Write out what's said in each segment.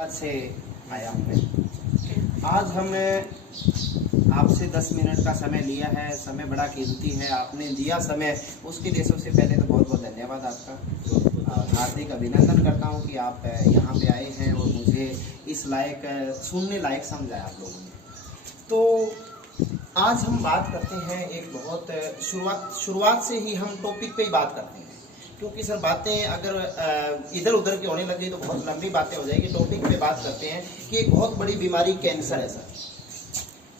आज से आया हूँ मैं। आज हमने आपसे 10 मिनट का समय लिया है। समय बड़ा कीमती है, आपने दिया समय, उसके लिए सबसे पहले तो बहुत बहुत धन्यवाद आपका। और हार्दिक अभिनंदन करता हूँ कि आप यहाँ पे आए हैं और मुझे इस लायक सुनने लायक समझा आप लोगों ने। तो आज हम बात करते हैं एक बहुत शुरुआत से ही हम टॉपिक पे ही बात करते हैं, क्योंकि सर बातें अगर इधर उधर की होने लगी तो बहुत लंबी बातें हो जाएगी। टॉपिक पे बात करते हैं कि एक बहुत बड़ी बीमारी कैंसर है सर।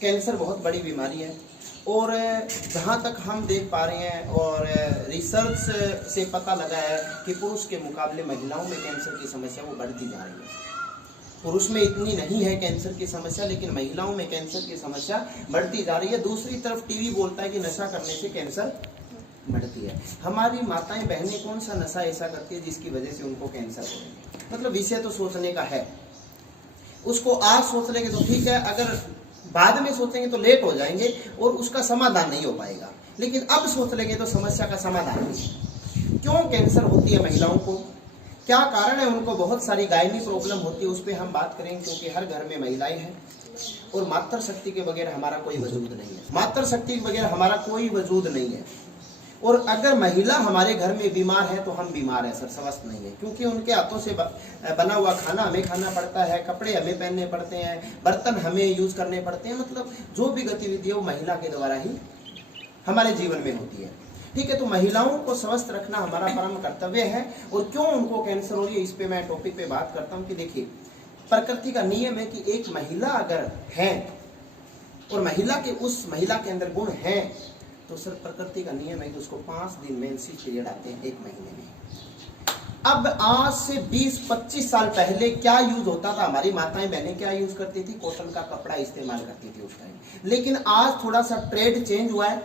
कैंसर बहुत बड़ी बीमारी है और जहाँ तक हम देख पा रहे हैं और रिसर्च से पता लगा है कि पुरुष के मुकाबले महिलाओं में कैंसर की समस्या वो बढ़ती जा रही है। पुरुष में इतनी नहीं है कैंसर की समस्या, लेकिन महिलाओं में कैंसर की समस्या बढ़ती जा रही है। दूसरी तरफ टीवी बोलता है कि नशा करने से कैंसर बढ़ती है। हमारी माताएं बहनें कौन सा नशा ऐसा करती है जिसकी वजह से उनको कैंसर हो रही है? मतलब विषय तो सोचने का है, उसको आज सोच लेंगे तो ठीक है, अगर बाद में सोचेंगे तो लेट हो जाएंगे और उसका समाधान नहीं हो पाएगा। लेकिन अब सोच लेंगे तो समस्या का समाधान नहीं है। क्यों कैंसर होती है महिलाओं को, क्या कारण है उनको? बहुत सारी गायनी प्रॉब्लम होती है, उस पर हम बात करेंगे, क्योंकि हर घर में महिलाएं हैं और मातृ शक्ति के बगैर हमारा कोई वजूद नहीं है। मातृ शक्ति के बगैर हमारा कोई वजूद नहीं है। और अगर महिला हमारे घर में बीमार है तो हम बीमार हैं सर, स्वस्थ नहीं है, क्योंकि उनके हाथों से बना हुआ खाना हमें खाना पड़ता है, कपड़े हमें पहनने पड़ते हैं, बर्तन हमें यूज करने पड़ते हैं। मतलब जो भी गतिविधि है वो महिला के द्वारा ही हमारे जीवन में होती है। ठीक है, तो महिलाओं को स्वस्थ रखना हमारा परम कर्तव्य है। और क्यों उनको कैंसर हो रही है, इस पे मैं टॉपिक पे बात करता हूँ कि देखिए, प्रकृति का नियम है कि एक महिला अगर है और महिला के अंदर गुण है तो सर प्रकृति का नियम है कि उसको 5 दिन मेंसेस पीरियड आते हैं 1 महीने में। अब आज से 20-25 साल पहले क्या यूज होता था? हमारी माताएं बहनें क्या यूज करती थी? कॉटन का कपड़ा इस्तेमाल करती थी उस टाइम। लेकिन आज थोड़ा सा ट्रेड चेंज हुआ है।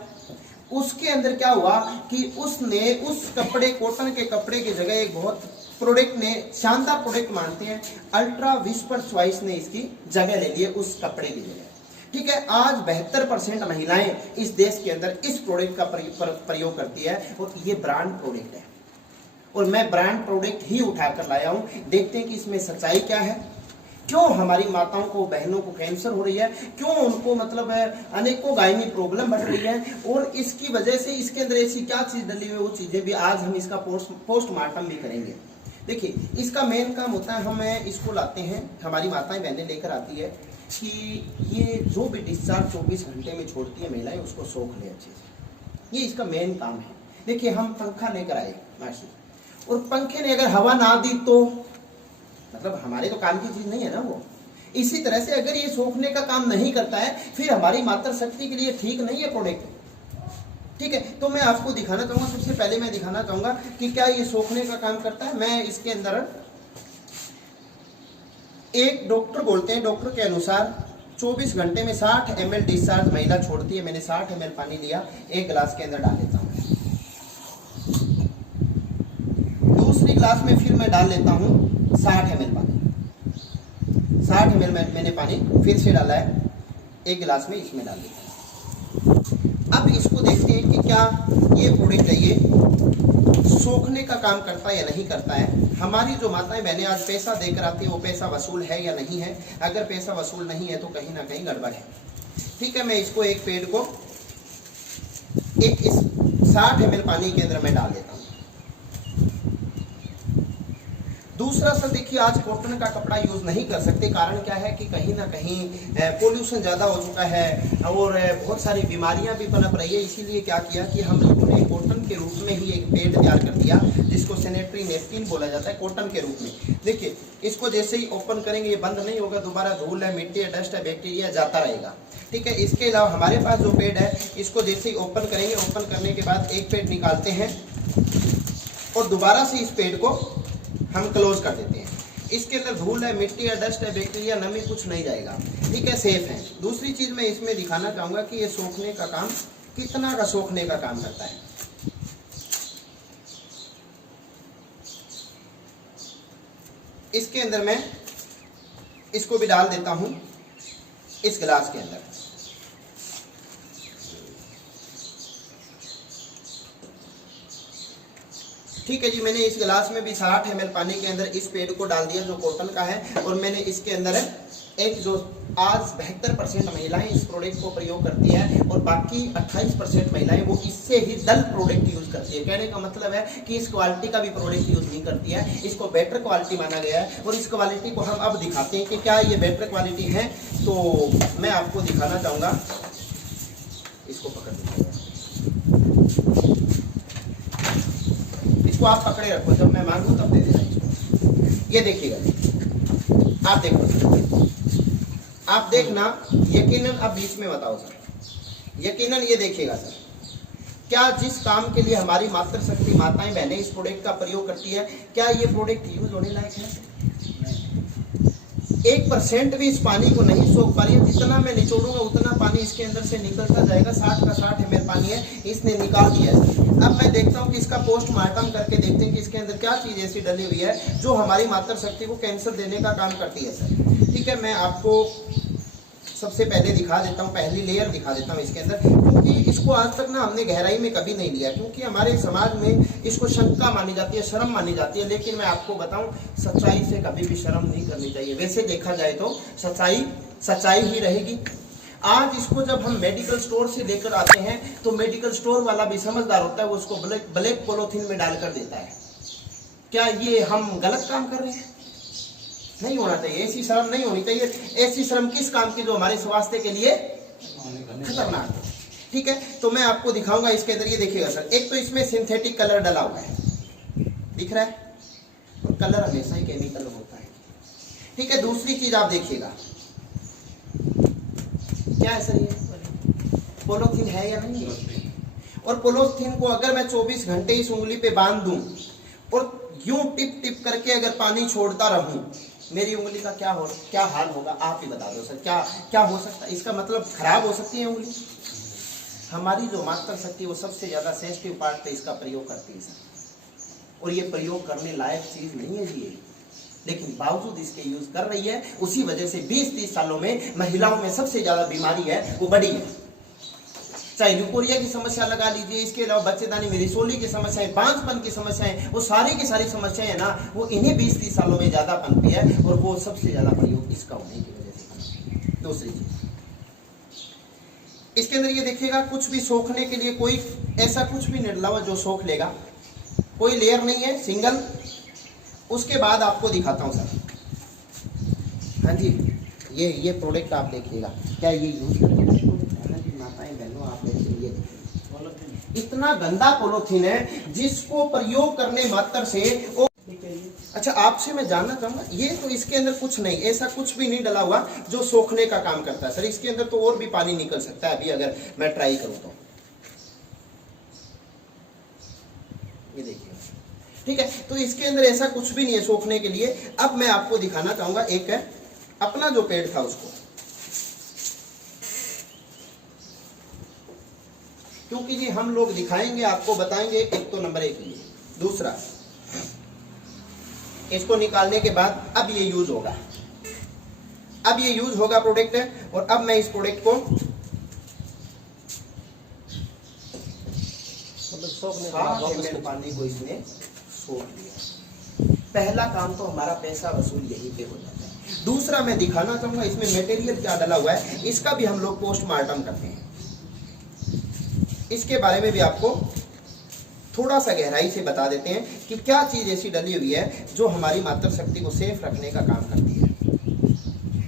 उसके अंदर क्या हुआ कि उसने उस कपड़े, कॉटन के कपड़े की जगह एक बहुत प्रोडक्ट ने, शानदार प्रोडक्ट मानते हैं, अल्ट्रा विस्पर चॉइस ने इसकी जगह ले ली है उस कपड़े की जगह। ठीक है, आज 72% महिलाएं इस देश के अंदर इस प्रोडक्ट का प्रयोग करती है और ये ब्रांड प्रोडक्ट है। और मैं ब्रांड प्रोडक्ट ही उठाकर लाया हूं। देखते हैं कि इसमें सच्चाई क्या है, क्यों हमारी माताओं को, बहनों को कैंसर हो रही है, क्यों उनको मतलब अनेकों गायनी प्रॉब्लम बढ़ रही है, और इसकी वजह से इसके अंदर ऐसी क्या चीज डली हुई है, वो चीजें भी आज हम इसका पोस्टमार्टम भी करेंगे। देखिए, इसका मेन काम होता है, हम इसको लाते हैं, हमारी माताएं बहनें लेकर आती है कि ये जो भी डिस्चार्ज 24 घंटे में छोड़ती है महिलाएं, उसको सोख ले अच्छे से। ये इसका मेन काम है। देखिए, हम पंखा लेकर आए मासी, और पंखे ने अगर हवा ना दी तो मतलब हमारे तो काम की चीज नहीं है ना वो। इसी तरह से अगर ये सोखने का काम नहीं करता है, फिर हमारी मातृ शक्ति के लिए ठीक नहीं है प्रोडक्ट। ठीक है, तो मैं आपको दिखाना चाहूंगा, सबसे पहले मैं दिखाना चाहूंगा कि क्या ये सोखने का काम करता है। मैं इसके अंदर एक डॉक्टर बोलते हैं, डॉक्टर के अनुसार 24 घंटे में 60 ml डिस्चार्ज महिला छोड़ती है। मैंने 60 ml पानी लिया, 1 गिलास के अंदर डाल लेता हूँ। दूसरी गिलास में फिर मैं डाल लेता हूँ 60 ml पानी। 60 ml मैंने पानी फिर से डाला है, 1 गिलास में इसमें डाल देता हूँ। अब इसको देखते हैं कि क्या ये प्रोडक्ट है, ये सोखने का काम करता है या नहीं करता है। हमारी जो माताएं बहनें आज पैसा देकर आती है, वो पैसा वसूल है या नहीं है? अगर पैसा वसूल नहीं है तो कहीं ना कहीं गड़बड़ है। ठीक है, मैं इसको एक पेड़ को इस 60 ml पानी के अंदर मैं डाल देता हूँ। दूसरा सर देखिए, आज कॉटन का कपड़ा यूज नहीं कर सकते। कारण क्या है कि कहीं ना कहीं पोल्यूशन ज्यादा हो चुका है और बहुत सारी बीमारियां भी पनप रही है। इसीलिए क्या किया कि हम लोगों ने कॉटन के रूप में ही एक पैड तैयार कर दिया, जिसको सैनिटरी नैपकिन बोला जाता है, कॉटन के रूप में। देखिए, इसको जैसे ही ओपन करेंगे ये बंद नहीं होगा, दोबारा धूल है, मिट्टी है, डस्ट है, बैक्टीरिया जाता रहेगा। ठीक है, इसके अलावा हमारे पास जो पैड है, इसको जैसे ही ओपन करेंगे, ओपन करने के बाद एक पैड निकालते हैं और दोबारा से इस पैड को हम क्लोज कर देते हैं। इसके अंदर धूल है, मिट्टी है, डस्ट है, बैक्टीरिया, नमी कुछ नहीं जाएगा। ठीक है, सेफ है। दूसरी चीज मैं इसमें दिखाना चाहूंगा कि ये सोखने का काम, कितना का सोखने का काम करता है। इसके अंदर मैं इसको भी डाल देता हूं इस गिलास के अंदर। ठीक है जी, मैंने इस गिलास में भी 60 ml पानी के अंदर इस पेड़ को डाल दिया जो कॉटन का है, और मैंने इसके अंदर एक जो आज 72% महिलाएं इस प्रोडक्ट को प्रयोग करती है और बाकी 28% महिलाएं वो इससे ही डल प्रोडक्ट यूज करती है। कहने का मतलब है कि इस क्वालिटी का भी प्रोडक्ट यूज नहीं करती है, इसको बेटर क्वालिटी माना गया है। और इस क्वालिटी को हम अब दिखाते हैं कि क्या ये बेटर क्वालिटी है। तो मैं आपको दिखाना चाहूँगा, इसको पकड़ दीजिएगा, इसको आप पकड़े रखो, जब मैं मांगू तब दे देना इसको। ये देखिएगा, आप देखो, आप देखना यकीनन, अब बीच में बताओ सर, यकीनन ये देखिएगा सर, क्या जिस काम के लिए हमारी मातृशक्ति माताएं बहनें इस प्रोडक्ट का प्रयोग करती है, क्या ये प्रोडक्ट यूज होने लायक है? 1% भी इस पानी को नहीं सोख पा रही है। जितना मैं निचोड़ूंगा उतना पानी इसके अंदर से निकलता जाएगा। 60 का 60 ml पानी है, इसने निकाल दिया है। अब मैं देखता हूँ कि इसका पोस्टमार्टम करके देखते हैं कि इसके अंदर क्या चीज ऐसी डली हुई है जो हमारी मातृशक्ति को कैंसर देने का काम करती है सर। ठीक है, मैं आपको सबसे पहले दिखा देता हूँ, पहली लेयर दिखा देता हूँ इसके अंदर, क्योंकि इसको आज तक ना हमने गहराई में कभी नहीं लिया, क्योंकि हमारे समाज में इसको शंका मानी जाती है, शर्म मानी जाती है। लेकिन मैं आपको बताऊं, सच्चाई से कभी भी शर्म नहीं करनी चाहिए। वैसे देखा जाए तो सच्चाई सच्चाई ही रहेगी। आज इसको जब हम मेडिकल स्टोर से लेकर आते हैं तो मेडिकल स्टोर वाला भी समझदार होता है, वो उसको ब्लैक पॉलिथीन में डालकर देता है। क्या ये हम गलत काम कर रहे हैं? नहीं होना चाहिए, ऐसी शर्म नहीं होनी चाहिए। ऐसी शर्म किस काम की जो हमारे स्वास्थ्य के लिए खतरनाक है। ठीक है, तो मैं आपको दिखाऊंगा इसके अंदर। ये देखिएगा सर, एक तो इसमें सिंथेटिक कलर डला हुआ है, दिख रहा है, और कलर हमेशा ही केमिकल होता है। ठीक है, दूसरी चीज आप देखिएगा, क्या है सर, ये पॉलीथीन है या नहीं है? और पॉलीथीन को अगर मैं 24 घंटे इस उंगली पे बांध दूं और यूं टिप टिप करके अगर पानी छोड़ता रहूं, मेरी उंगली का क्या हाल होगा? आप ही बता दो सर, क्या हो सकता है? इसका मतलब खराब हो सकती है उंगली। हमारी जो मातृशक्ति वो सबसे ज्यादा सेंसिटिव पार्ट पे इसका प्रयोग करती है सर, और ये प्रयोग करने लायक चीज नहीं है जी, लेकिन बावजूद इसके यूज कर रही है। उसी वजह से 20-30 सालों में महिलाओं में सबसे ज्यादा बीमारी है वो बढ़ी है। चाहे ल्यूकोरिया की समस्या लगा लीजिए, इसके अलावा बच्चेदानी में रिसोली की समस्याएं, बांझपन की समस्याएं, वो सारी की सारी समस्याएं है ना, वो इन्हीं 20-30 सालों में ज्यादा पनपी है, और वो सबसे ज्यादा प्रयोग इसका होने की वजह से पनपी है। दूसरी चीज इसके अंदर ये देखिएगा, कुछ भी सोखने के लिए कोई ऐसा कुछ भी नहीं हुआ जो सोख लेगा, कोई लेयर नहीं है, सिंगल। उसके बाद आपको दिखाता हूं सर, हाँ जी, ये प्रोडक्ट आप देखिएगा, क्या ये यूज करके माताएं बहनों आप देखिए, इतना गंदा पॉलीथीन है जिसको प्रयोग करने मात्र से अच्छा, आपसे मैं जानना चाहूंगा, ये तो इसके अंदर कुछ नहीं, ऐसा कुछ भी नहीं डला हुआ जो सोखने का काम करता है सर। इसके अंदर तो और भी पानी निकल सकता है, अभी अगर मैं ट्राई करूं तो। ये देखिए, ठीक है, तो इसके अंदर ऐसा कुछ भी नहीं है सोखने के लिए। अब मैं आपको दिखाना चाहूंगा एक अपना जो पेड़ था उसको, क्योंकि जी हम लोग दिखाएंगे आपको, बताएंगे, एक तो नंबर 1 ये। दूसरा, इसको निकालने के बाद अब ये यूज होगा, अब ये यूज होगा प्रोडक्ट है, और अब मैं इस प्रोडक्ट को पानी को इसमें सोख लिया। पहला काम तो हमारा पैसा वसूल यहीं पे हो जाता है। दूसरा मैं दिखाना चाहूंगा इसमें मटेरियल क्या डला हुआ है, इसका भी हम लोग पोस्टमार्टम करते हैं। इसके बारे में भी आपको थोड़ा सा गहराई से बता देते हैं कि क्या चीज ऐसी डली हुई है जो हमारी मातृशक्ति को सेफ रखने का काम करती है।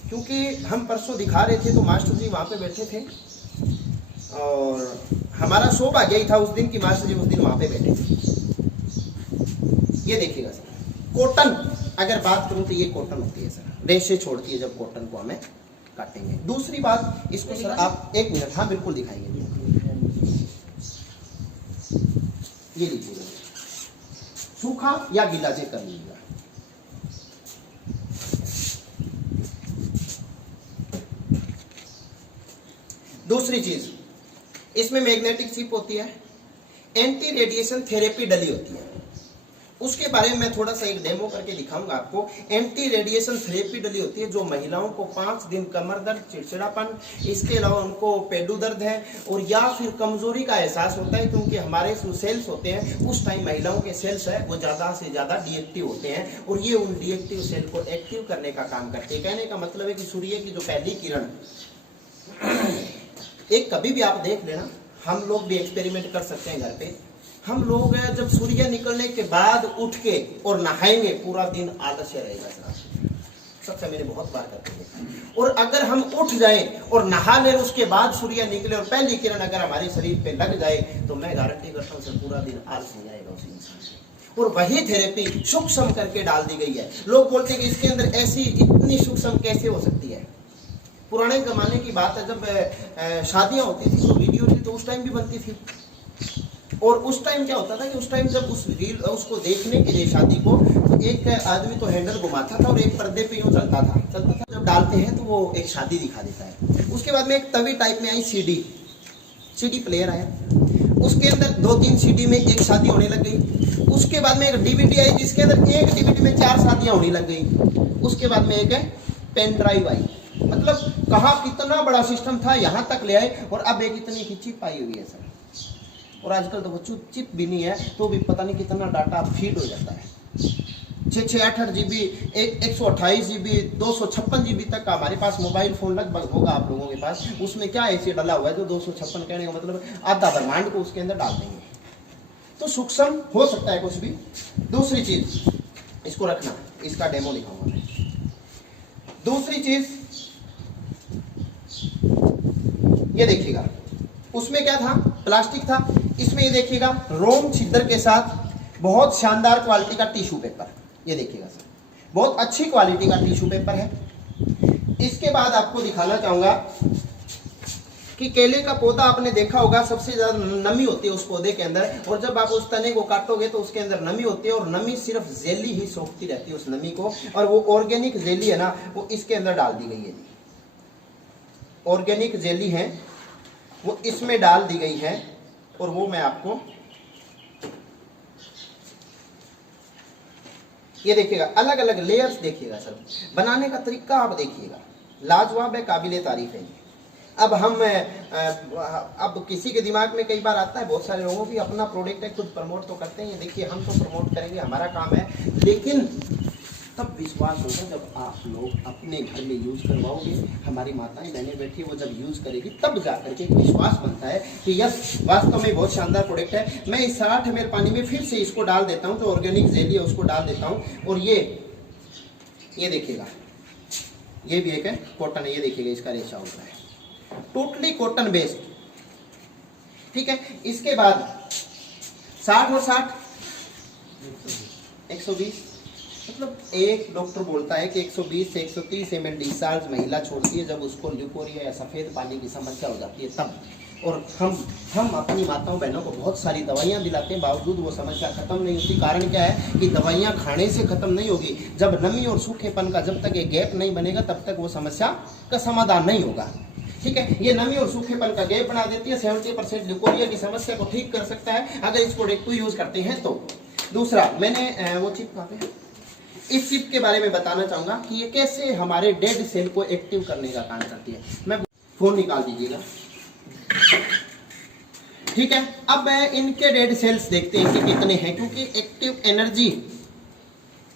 क्योंकि हम परसों दिखा रहे थे तो मास्टर जी वहां पे बैठे थे, और हमारा सौभाग्य ही था उस दिन की मास्टर जी उस दिन वहां पे बैठे थे। ये देखिएगा सर, कॉटन अगर बात करूं तो ये कॉटन होती है सर, रेशे छोड़ती है जब कॉटन को हमें काटेंगे। दूसरी बात, इसको सर आप 1 मिनट, हाँ बिल्कुल दिखाएंगे। ये लीजिएगा, सूखा या गीला चेक कर लीजिएगा। दूसरी चीज, इसमें मैग्नेटिक चिप होती है, एंटी रेडिएशन थेरेपी डली होती है। उसके बारे में मैं थोड़ा सा एक डेमो करके दिखाऊंगा आपको। एंटी रेडिएशन थेरेपी डली होती है जो महिलाओं को 5 दिन कमर दर्द, चिड़चिड़ापन, इसके अलावा उनको पेडू दर्द है और या फिर कमजोरी का एहसास होता है, क्योंकि हमारे जो सेल्स होते हैं उस टाइम महिलाओं के सेल्स है वो ज़्यादा से ज़्यादा डीएक्टिव होते हैं और ये उन डीएक्टिव सेल को एक्टिव करने का काम करते हैं। कहने का मतलब है कि सूर्य की जो पहली किरण एक कभी भी आप देख लेना, हम लोग भी एक्सपेरिमेंट कर सकते हैं घर पे। हम लोग जब सूर्य निकलने के बाद उठ के और नहाएंगे पूरा दिन आलस्य रहेगा सर, सच मैंने बहुत बार करते हैं। और अगर हम उठ जाएं और नहा लें उसके बाद सूर्य निकले और पहली किरण अगर हमारे शरीर पे लग जाए तो मैं गारंटी करता हूँ सर पूरा दिन आलस नहीं आएगा उस इंसान से। और वही थेरेपी सूक्ष्म करके डाल दी गई है। लोग बोलते हैं कि इसके अंदर ऐसी इतनी सूक्ष्म कैसे हो सकती है। पुराने जमाने की बात है, जब शादियां होती थी तो वीडियो रील तो उस टाइम भी बनती थी। और उस टाइम क्या होता था कि उस टाइम जब उस रील उसको देखने के लिए शादी को तो एक आदमी तो हैंडल घुमाता था और एक पर्दे पे यूं चलता था। जब डालते हैं तो वो एक शादी दिखा देता है। उसके बाद में एक तवी टाइप में आई सीडी प्लेयर आया, उसके अंदर 2-3 सीडी में एक शादी होने लग गई। उसके बाद में एक डीवीडी आई जिसके अंदर एक डीवीडी में 4 शादियां होने लग गई। उसके बाद में एक पेन ड्राइव आई। मतलब कहा कितना बड़ा सिस्टम था, यहाँ तक ले आए। और अब एक इतनी की चिप आई हुई है सर, और आजकल तो वो चिप भी नहीं है तो भी पता नहीं कितना डाटा फीड हो जाता है। 668 GB, 128 GB, 256 GB तक का हमारे पास मोबाइल फोन लगभग होगा आप लोगों के पास। उसमें क्या ऐसे डला हुआ है जो 256, कहने का मतलब आधा ब्रह्मांड को उसके अंदर डाल देंगे। तो सूक्ष्म हो सकता है कुछ भी। दूसरी चीज इसको रखना, इसका डेमो दिखाऊंगा मैं। दूसरी चीज ये देखिएगा, उसमें क्या था, प्लास्टिक था। इसमें ये देखिएगा रोम छिद्र के साथ बहुत शानदार क्वालिटी का टिश्यू पेपर, ये देखिएगा सर, बहुत अच्छी क्वालिटी का टिश्यू पेपर है। इसके बाद आपको दिखाना चाहूंगा कि केले का पौधा आपने देखा होगा, सबसे ज्यादा नमी होती है उस पौधे के अंदर, और जब आप उस तने को काटोगे तो उसके अंदर नमी होती है और नमी सिर्फ जेली ही सोखती रहती है उस नमी को। और वो ऑर्गेनिक जेली है ना, वो इसके अंदर डाल दी गई है। ऑर्गेनिक जेली है वो इसमें डाल दी गई है। और वो मैं आपको ये देखिएगा, अलग अलग लेयर्स देखिएगा सर, बनाने का तरीका आप देखिएगा, लाजवाब है, काबिले तारीफ है। अब हम अब किसी के दिमाग में कई बार आता है, बहुत सारे लोगों की अपना प्रोडक्ट है, खुद प्रमोट तो करते हैं। देखिए हम तो प्रमोट करेंगे, हमारा काम है, लेकिन तब विश्वास होगा जब आप लोग अपने घर में यूज करवाओगे। हमारी माताएं बहनें बैठी वो जब यूज करेगी तब जाकर के विश्वास बनता है कि यस वास्तव में बहुत शानदार प्रोडक्ट है। मैं इस 60 ml पानी में फिर से इसको डाल देता हूँ, जो ऑर्गेनिक जेली है उसको डाल देता हूँ। और ये देखिएगा, ये भी एक है कॉटन है, ये देखिएगा इसका रेशा होता है टोटली कॉटन बेस्ड, ठीक है। इसके बाद 60 और 60 120, मतलब एक डॉक्टर बोलता है कि 120 से 130 ml डिस्चार्ज महिला छोड़ती है जब उसको ल्यूकोरिया या सफ़ेद पानी की समस्या हो जाती है तब। और हम अपनी माताओं बहनों को बहुत सारी दवाइयाँ दिलाते हैं, बावजूद वो समस्या खत्म नहीं होती। कारण क्या है कि दवाइयाँ खाने से खत्म नहीं होगी, जब नमी और सूखेपन का जब तक एक गैप नहीं बनेगा तब तक वो समस्या का समाधान नहीं होगा, ठीक है। ये नमी और सूखेपन का गैप बना देती है। 70% ल्यूकोरिया की समस्या को ठीक कर सकता है अगर इस प्रोडक्ट को यूज करते हैं तो। दूसरा, मैंने वो चिप कहाँ पे, इस चिप के बारे में बताना चाहूंगा कि ये कैसे हमारे डेड सेल को एक्टिव करने का काम करती है। मैं फोन निकाल दीजिएगा, ठीक है। अब इनके डेड सेल्स देखते हैं कि कितने हैं, क्योंकि एक्टिव एनर्जी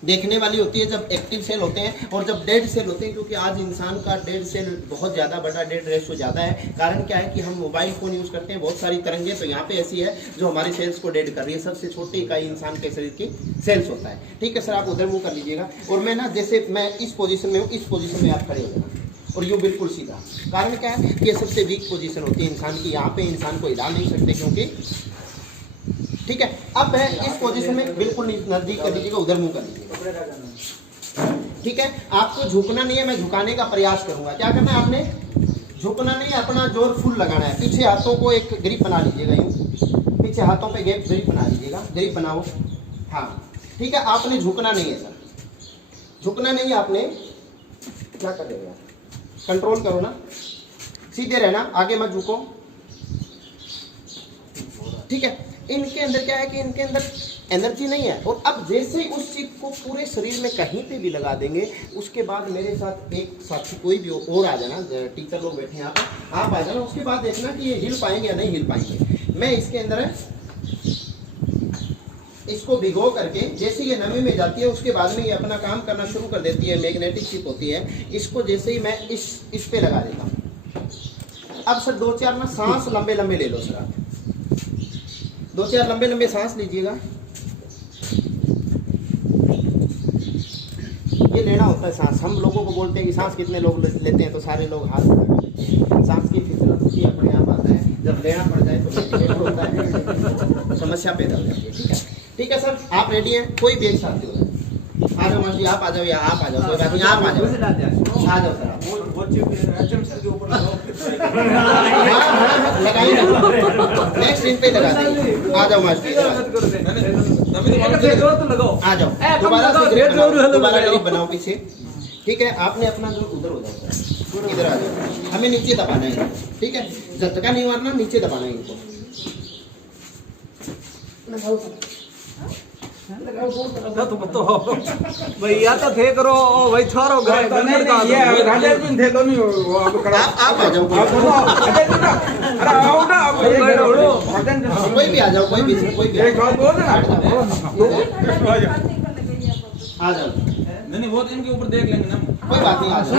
देखने वाली होती है जब एक्टिव सेल होते हैं और जब डेड सेल होते हैं। क्योंकि आज इंसान का डेड सेल बहुत ज़्यादा बड़ा, डेड रेशो ज़्यादा है। कारण क्या है कि हम मोबाइल फ़ोन यूज़ करते हैं, बहुत सारी तरंगें तो यहाँ पे ऐसी है जो हमारी सेल्स को डेड कर रही है। सबसे छोटी इकाई इंसान के शरीर की सेल्स होता है, ठीक है सर। आप उधर मुँह कर लीजिएगा और मैं ना, जैसे मैं इस पोजीशन में हूँ, इस पोजीशन में आप खड़े हो जाना और यूँ बिल्कुल सीधा। कारण क्या है कि ये सबसे वीक पोजीशन होती है इंसान की, यहाँ पे इंसान को हिला नहीं सकते क्योंकि, ठीक है। अब है इस पोजीशन में बिल्कुल नजदीक कर दीजिएगा, उधर मुंह कर लीजिएगा, ठीक है। आपको झुकना नहीं है, मैं झुकाने का प्रयास करूंगा। क्या करना है आपने, झुकना नहीं, अपना जोर फुल लगाना है। पीछे हाथों को एक ग्रिप बना लीजिएगा, यूं पीछे हाथों पे ग्रिप बना लीजिएगा, ग्रिप बनाओ, हाँ ठीक है। आपने झुकना नहीं है सर, झुकना नहीं है आपने। क्या कर रहे हो यार, कंट्रोल करो ना, सीधे रहना, आगे मत झुको, ठीक है। इनके अंदर क्या है कि इनके अंदर एनर्जी नहीं है। और अब जैसे ही उस चीज को पूरे शरीर में कहीं पे भी लगा देंगे, उसके बाद मेरे साथ एक साथी कोई भी और आ जाना, टीचर लोग बैठे हैं आप आ जाना, उसके बाद देखना कि ये हिल पाएंगे या नहीं हिल पाएंगे। मैं इसके अंदर इसको भिगो करके, जैसे ये नमी में जाती है उसके बाद में ये अपना काम करना शुरू कर देती है, मैग्नेटिक चिप होती है। इसको जैसे ही मैं इस पे लगा देता हूँ। अब सर 2-4 ना सांस लंबे लंबे ले लो सर, आप 2-4 लंबे लंबे सांस लीजिएगा। ये लेना होता है सांस। हम लोगों को बोलते हैं कि सांस कितने लोग लेते हैं, तो सारे लोग हाथ उठा देते हैं। सांस की फिसलत होती है, अपने आप आता है। जब लेना पड़ जाए तो वेंटिलेटर होता है, तो समस्या पैदा हो जाती है। ठीक है, ठीक है सर, आप रेडी हैं? कोई भी एक साथी होगा, आ जाओ मास्टर, आप आ जाओ या आप आ जाओ, कोई बात नहीं, आप आ जाओ, आ जाओ सर आप। लगाइए ना, नेक्स्ट इन पे लगा दीजिए। आ जाओ मास्टर, आ जाओ, दोबारा ग्रिप बनाओ पीछे। ठीक है, आपने अपना जो उधर हो जाओ, इधर आ जाओ, हमें नीचे दबाना है, ठीक है, झटका नहीं मारना, नीचे दबाना है इनको। भैया तो थे करो भाई, छोरो घर नहीं ये राजेश भी थे तो नहीं वो आप आ जाओ, कोई भी आ जाओ, कोई भी एक बात बोल ना आ जाओ, नहीं वो तो इनके ऊपर देख लेंगे ना, कोई बात नहीं, आ जाओ।